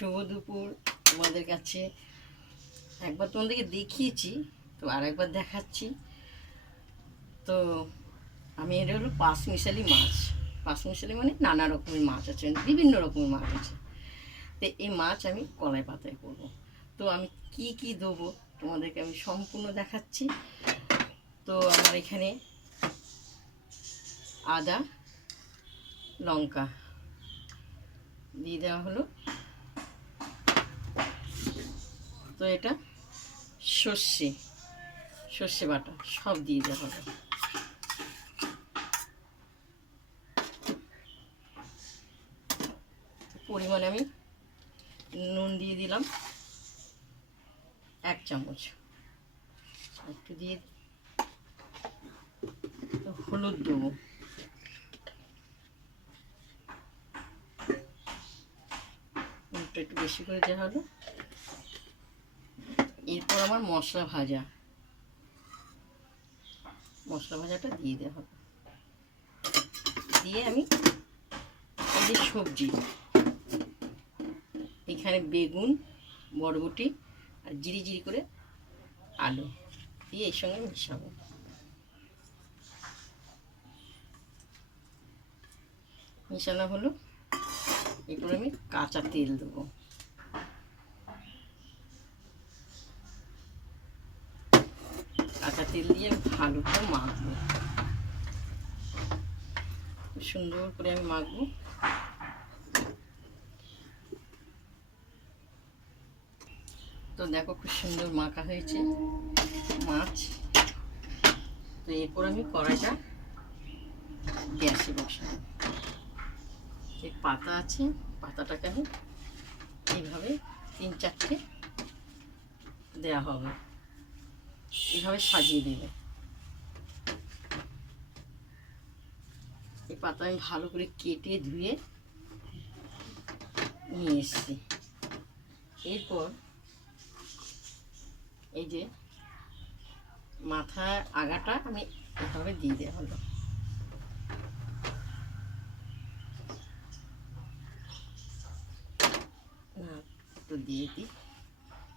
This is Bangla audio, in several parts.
শুভ দুপুর তোমাদের কাছে। একবার তোমাদেরকে দেখিয়েছি, তো আর একবার দেখাচ্ছি। তো আমি এটা হলো পাঁচমিশালি মাছ। পাঁচমিশালি মানে নানা রকমের মাছ আছে, বিভিন্ন রকমের মাছ আছে। তো এই মাছ আমি কলাই পাতায় করব। তো আমি কি কি দেবো তোমাদেরকে আমি সম্পূর্ণ দেখাচ্ছি। তো আমার এখানে আদা লঙ্কা দিয়ে দেওয়া হলো। তো এটা সর্ষে বাটা সব দিয়ে দেওয়া হবে। পরিমাণে আমি নুন দিয়ে দিলাম 1 চামচ, একটু দিয়ে হলুদ দেবো, একটু বেশি করে দেওয়া হলো। এরপর আমার মশলা ভাজাটা দিয়ে দেওয়া হবে। দিয়ে আমি এই যে সবজি, এখানে বেগুন, বরবটি আর জিরি করে আলু দিয়ে এর সঙ্গে মিশাবো। মিশানো হলো। এরপর আমি কাঁচা তেল দেবো। কাঁচা তেল দিয়ে আমি ভালো করে মাখবো, সুন্দর করে আমি মাখবো। তো দেখো খুব সুন্দর মাখা হয়েছে মাছ। তো এরপর আমি কড়াইটা গ্যাসে বসাবো। এই পাতা আছে, পাতাটাকে আমি এইভাবে 3-4টে দেওয়া হবে, এইভাবে সাজিয়ে দেবে। এই পাতা আমি ভালো করে কেটে ধুয়ে নিয়ে এসছি। এরপর এই যে মাথার আগাটা আমি এভাবে দিয়ে দেওয়া হলো। একটু দিয়ে দিই,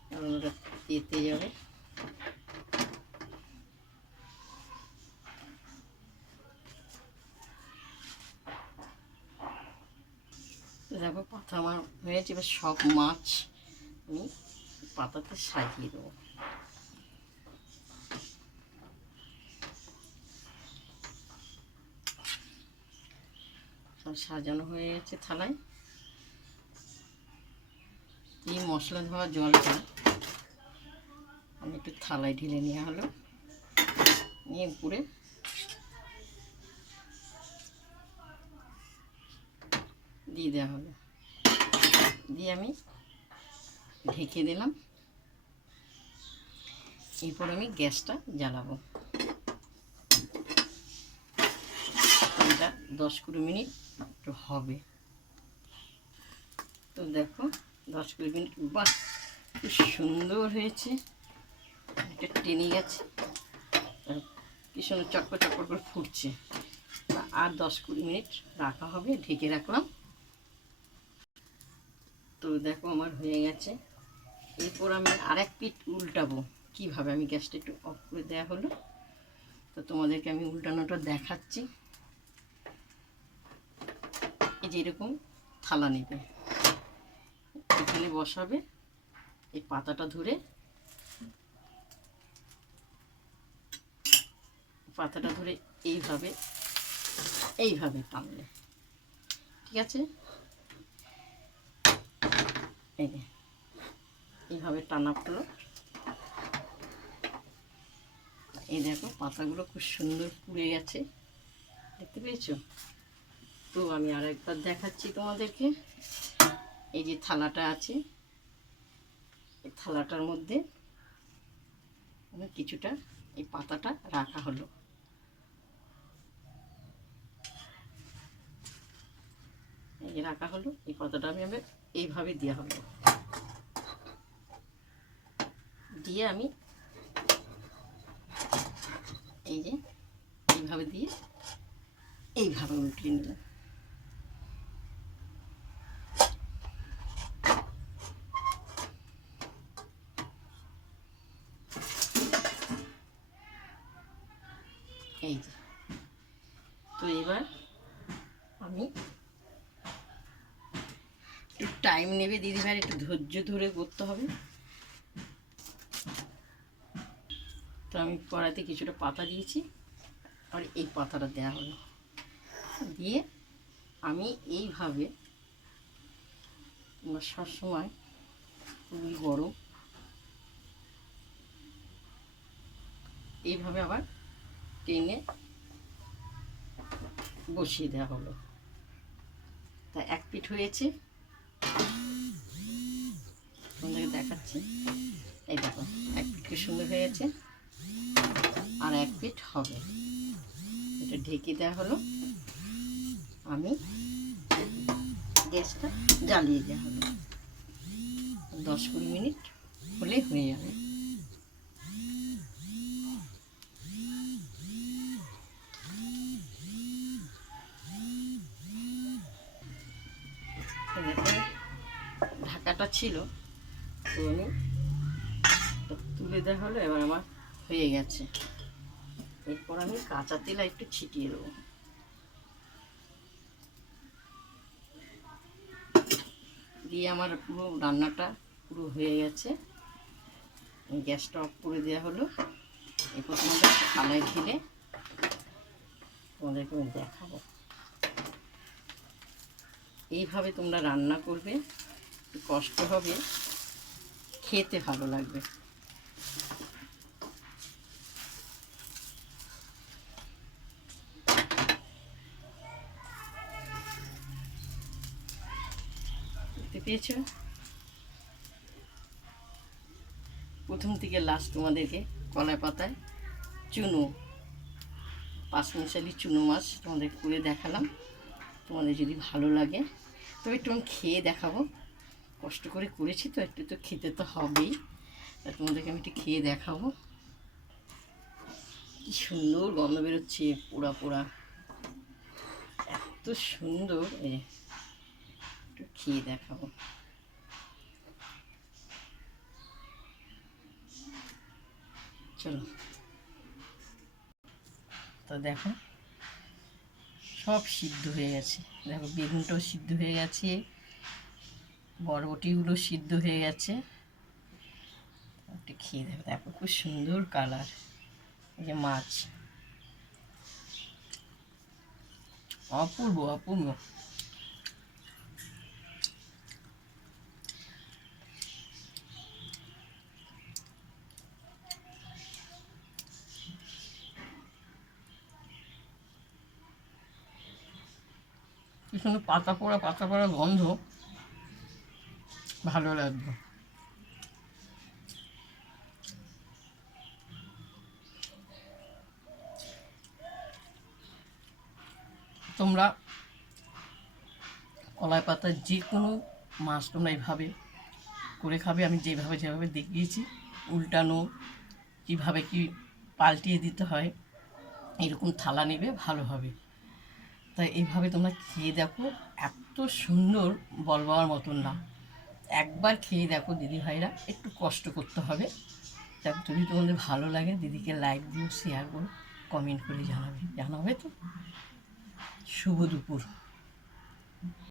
কারণ ওটা তেতে যাবে। দেখো পাতা আমার হয়েছে। এবার সব মাছ আমি পাতাতে সাজিয়ে দেবো। সব সাজানো হয়ে গেছে থালায়। এই মশলা ধোয়া জলটা আমি একটু থালায় ঢেলে নেওয়া হলো, নিয়ে উপরে দিয়ে দেওয়া হলো। দিয়ে আমি ঢেকে দিলাম। এরপর আমি গ্যাসটা জ্বালাবো। এটা 10-20 মিনিট একটু হবে। তো দেখো 10-20 মিনিট, বাহ খুব সুন্দর হয়েছে। এটা টেনে গেছে, কি সুন্দর চটপট করে ফুটছে। আর 10-20 মিনিট রাখা হবে, ঢেকে রাখলাম। তো দেখো আমার হয়ে গেছে। এরপর আমি আরেক পিঠ উল্টাবো। কিভাবে, আমি গ্যাসটা একটু অফ করে দেওয়া হলো। তো তোমাদেরকে আমি উল্টানোটা দেখাচ্ছি। এই যে এরকম থালা নেবে, এখানে বসাবে, এই পাতাটা ধরে এইভাবে টানলে, ঠিক আছে? এইভাবে টানা পড়লো। এই দেখো পাতাগুলো খুব সুন্দর পুড়ে গেছে, দেখতে পেয়েছো? তো আমি আর একবার দেখাচ্ছি তোমাদেরকে। এই যে থালাটা আছে, এই থালাটার মধ্যে কিছুটা এই পাতাটা রাখা হলো। এই রাখা হলো, এই পাতাটা আমি এইভাবে দেওয়া হলো। দিয়ে আমি এই যে এইভাবে দিয়ে এইভাবে উল্টিয়ে নিলাম। একটু টাইম নেবে দিদিভাই, একটু ধৈর্য ধরে করতে হবে। তো আমি কড়াইতে কিছুটা পাতা দিয়েছি, আর এই পাতাটা দেওয়া হলো, দিয়ে আমি এইভাবে, আমার সবসময় খুবই গরম, এইভাবে আবার টেনে বসিয়ে দেওয়া হলো। তা এক পিঠ হয়েছে, তোমাদেরকে দেখাচ্ছি। এই দেখো, এক পিঠ কি সুন্দর হয়েছে, আর এক পিঠ হবে। এটা ঢেকে দেওয়া হলো, আমি গ্যাসটা জ্বালিয়ে দেওয়া হলো, 10-20 মিনিট হলে হয়ে যাবে। দেখো ঢাকাটা ছিল, তো আমি তুলে দেওয়া হলো, এবার আমার হয়ে গেছে। এরপর আমি কাঁচা তেল একটু ছিটিয়ে দেবো। দিয়ে আমার পুরো রান্নাটা পুরো হয়ে গেছে। গ্যাসটা অফ করে দেওয়া হলো। এরপর তোমাদের থালায় ঢেলে তোমাদেরকে আমি দেখাবো। এইভাবে তোমরা রান্না করবে, কষ্ট হবে, খেতে ভালো লাগবে। দেখতে পেয়েছো? প্রথম থেকে লাস্ট তোমাদেরকে কলাই পাতায় চুনো, 5 মিশালি চুনো মাছ তোমাদের করে দেখালাম। তোমাদের যদি ভালো লাগে তবে একটু আমি খেয়ে দেখাবো। কষ্ট করে করেছি তো, একটু তো খেতে তো হবেই। তা তোমাদেরকে আমি একটু খেয়ে দেখাবো। কি সুন্দর গন্ধ বেরোচ্ছে, পোড়া পোড়া, এত সুন্দর। একটু খেয়ে দেখাবো। চলো, তো দেখো সব সিদ্ধ হয়ে গেছে। দেখো বেগুনটাও সিদ্ধ হয়ে গেছে, বরবটিগুলো সিদ্ধ হয়ে গেছে। একটু খেয়ে দেখো, দেখো খুব সুন্দর কালার। এই যে মাছ, অপূর্ব অপূর্ব। কি সুন্দর পাতা পোড়া গন্ধ, ভালো লাগবে। তোমরা কলাই পাতার যে কোনো মাছ তোমরা এইভাবে করে খাবে। আমি যেভাবে দেখিয়েছি, উল্টানো, কীভাবে কি পাল্টিয়ে দিতে হয়, এরকম থালা নেবে, ভালো হবে। তাই এইভাবে তোমরা খেয়ে দেখো, এত সুন্দর বলবার মতন না। একবার খেয়ে দেখো দিদিভাইরা, একটু কষ্ট করতে হবে। তা যদি তোমাদের ভালো লাগে, দিদিকে লাইক দিও, শেয়ার করো, কমেন্ট করে জানাবে তো। শুভ দুপুর।